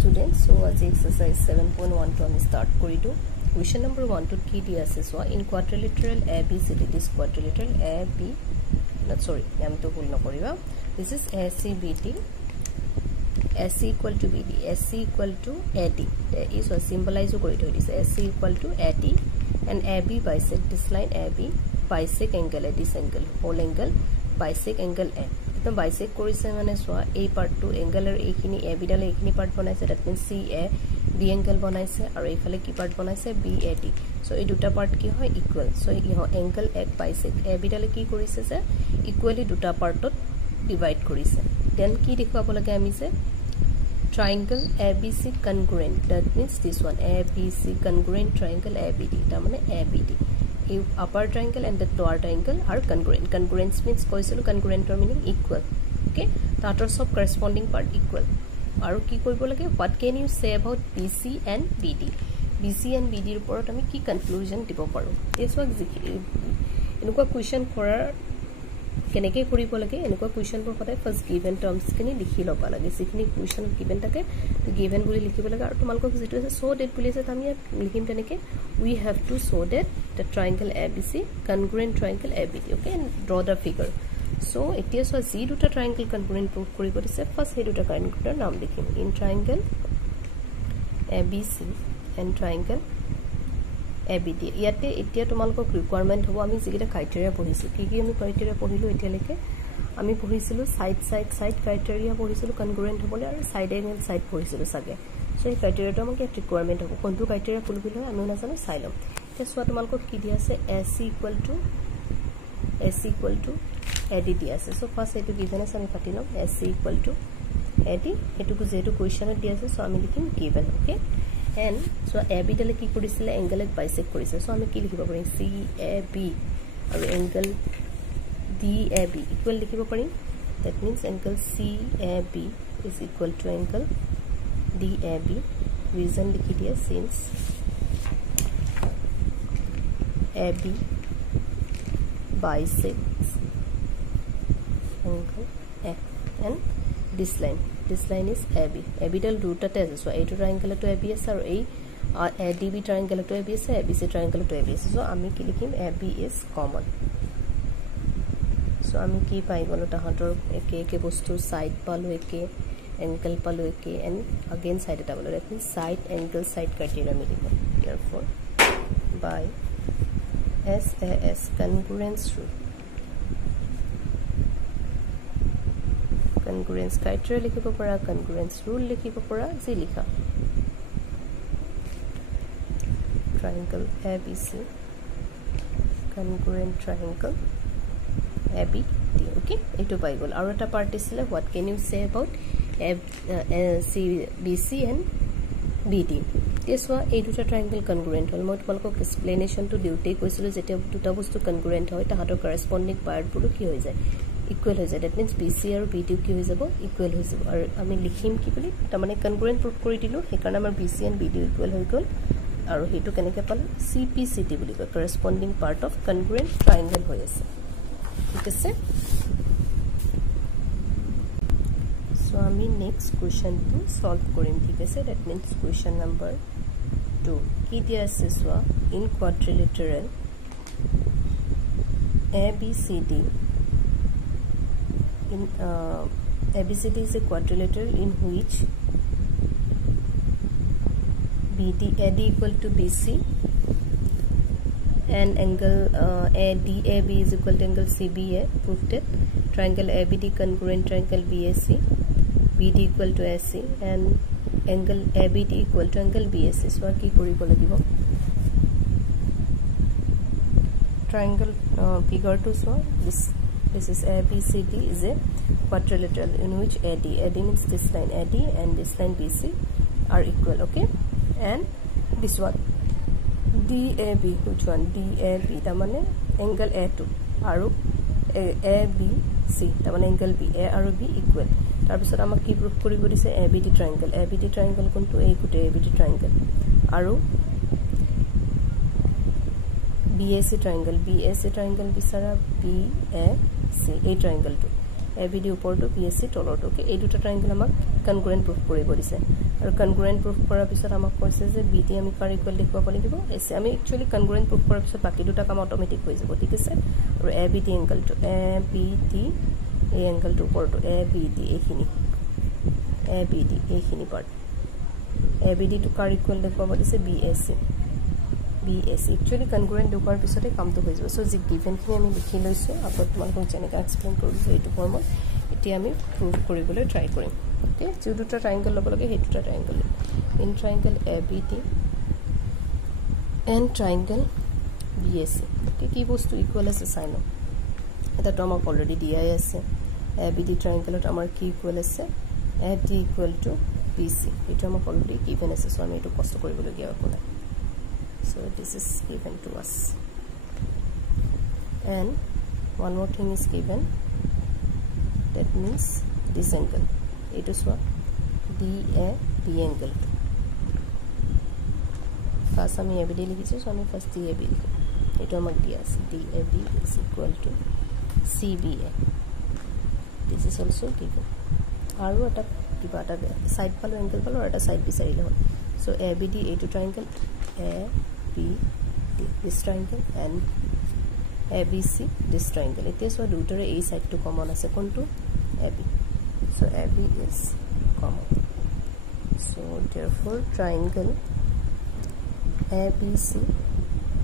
students, so as exercise 7.1 to start korido. Question number 1 to key diase so in quadrilateral ABCD, this quadrilateral AB, not sorry, I am to hold no koriba. This is ACBD, AC equal to BD, AC equal to AD. There is a symbolize korido. It is AC equal to AD and AB bisect this line AB bisect angle at this angle, whole angle bisect angle A. तो bisect কৰিছে মানে সোয়া এই পাৰ্টটো এঙ্গেলৰ এইখিনি A B ডালে এইখিনি part বনাইছে that means C A B angle বনাইছে আৰু এইফালে কি পার্ট বনাইছে বি এ ডি সো এই দুটা পার্ট কি হয় ইকুয়াল সো ইহ এঙ্গেল এক বাইসেক্ট এ বি ডালে কি কৰিছে যে ইকুয়ালি দুটা পাৰ্টত ডিভাইড কৰিছে দেন কি দেখুৱাব লাগে আমি যে triangle ABC congruent that means this one ABC congruent triangle ABD তাৰ মানে ABD upper triangle and the lower triangle are congruent. Congruence means koisulu congruent or meaning equal. Okay, that are sub corresponding part equal. Aru ki koribo lage what can you say about BC and BD? BC and BD report ami ki conclusion dibo paru. This was enukwa question korar keneke koribo lage enukwa question por kodai first given terms kini likhi loba lage sikhini question given take to given boli likhibo lage aru tumalko jitu ase so that boli ase tami likhim teneke we have to show that the triangle ABC congruent triangle ABD. Okay, and draw the figure. So it is a z duta triangle congruent proof koribo dise first he duta triangle naam likhim in triangle ABC and triangle ABD. Yate etia tumalko requirement hobo ami jigita criteria pohisu ki ami criteria pohilu etia leke ami pohisilu side criteria pohisilu congruent hobole aru side angle side pohisilu sage so ei criteria to amake requirement hobo kontu criteria kulubilo ami na jano sailom te so tumalko ki dia ase AC equal to AD dia ase so first etu given ase ami patilom AC equal to AD etu ku jetu question dia ase so ami likhim given. Okay, and so AB dale ki korisile angle ek bisect korise so ami ki likhibo parim CAB aru angle DAB equal likhibo parim that means angle CAB is equal to angle DAB. Reason likhi dia since AB bisects angle F and this line is AB dal root at so a triangle to ABS or a ADB triangle to ABS ABC triangle to ABS so ami ki likhim AB is common so ami ki pai golo tahator eke bostu side palu eke angle palu eke and again side eta bolo that means side angle side criteria mi likhim therefore by SAS congruence rule congruence criteria likhibo para congruence rule likhibo para ji likha triangle ABC congruent triangle ABD. Okay, etu pai gol aru eta part isile what can you say about BC and BD? This was a duta triangle congruent hol moi tumalko explanation to diute koisilo jete duta bostu congruent hoy tahator corresponding part bulu ki hoy jay equal hoy jay that means BC aru BD ki hoy jabo equal hoy jabo aru ami likhim ki boli tamane congruent proof kori dilu hekarna amar BC and BD equal hoy gol aru hetu keneke pala CPCT boli ko corresponding part of congruent triangle hoy ase thik ase so ami next question to solve korim thik ase that means question number 2 ki dia ase so in quadrilateral ABCD in ABCD is a quadrilateral in which AD equal to BC and angle ADAB is equal to angle CBA proved it triangle ABD congruent triangle BAC BD equal to AC and angle ABD equal to angle BAC so ki koribo lagibo triangle figure to so this is ABCD is a quadrilateral in which AD means this line AD and this line BC are equal. Okay, and this one DAB which one DAB ta mane angle A2 aru ABC ta mane angle B A aru B equal tar bisot amak ki proof koribo dise ABD triangle kontu ei kute ABD triangle aru BAC triangle bisara BAC a triangle to ABD upor to BAC tolor to okay ei duta triangle amak congruent proof koribo dise আৰু congruent proof কৰাৰ পিছত আমাক কৈছে যে BD আমি কাৰ equal লিখিব লাগিব AC আমি একচুয়ালি কনগ্ৰুৱেণ্ট প্ৰুফ কৰাৰ পিছত বাকি দুটা কাম অটোমেটিক হৈ যাব ঠিক আছে আৰু ABD এংগলটো ABD এই এংগলটো ওপৰটো ABD এইখিনি ABD এইখিনি পাৰ্ট ABD টু কাৰ ইকুৱেল লিখিব দিছে BAC একচুয়ালি কনগ্ৰুৱেণ্ট দুকাৰ পিছতে কামটো হৈ যাব সো যি গিভেনখিনি আমি লিখি লৈছো আকৌ তোমালোকক যেনেকৈ এক্সপ্লেইন কৰিছো এইটো ফৰ্মত এতিয়া আমি প্ৰুভ কৰিবলৈ ট্ৰাই কৰিম ওকে যে দুটা ট্ৰায়াঙ্গল লব লাগে সেই দুটা ট্ৰায়াঙ্গল in ট্ৰায়াঙ্গল ABD and ট্ৰায়াঙ্গল BAC okay কি বস্তু ইকুৱেল আছে চাই লওঁ এটা তো আমাক অলৰেডি দিয়াই আছে ABD ট্ৰায়াঙ্গলত আমাৰ কি ইকুৱেল আছে AD ইকুৱেল টু BC এটা আমাক অলৰেডি গিভেন আছে সো আমি এটো কষ্ট কৰিবলগীয়া একো নাই so this is given to us and one more thing is given that means this angle it is what DAB angle first আমি ABD লিখিছো so আমি first DAB লিখো এটা আমাক দিয়া আছে DAB is equal to CBA this is also given আৰু এটা কিবা এটা সাইড পালো এংগল পালো আৰু এটা সাইড বিচাৰিলে হ'ল so ABD এইটো ট্ৰায়াঙ্গল ABD this triangle and ABC this triangle it is what দুটাৰে এই সাইডটো কমন আছে কোনটো AB so AB is common so therefore triangle ABC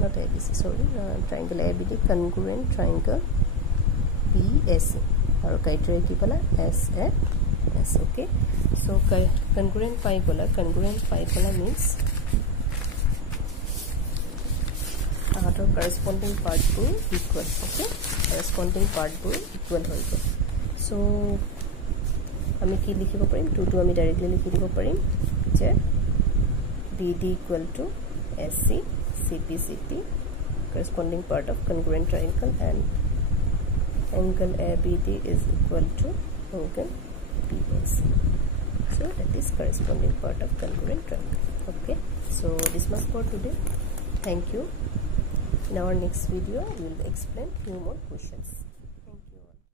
not ABC sorry triangle ABD congruent triangle BAC আৰু criteria কি পলা SA S okay so congruent pi bola means our corresponding part to equal okay corresponding part to equal hoy go so ami ki likhibo parim 2 to ami directly likhi dibo parim je BD equal to SC CPCT corresponding part of congruent triangle and angle ABD is equal to angle BAC so that is corresponding part of congruent triangle okay so this much for today thank you. In our next video, we will explain few more questions.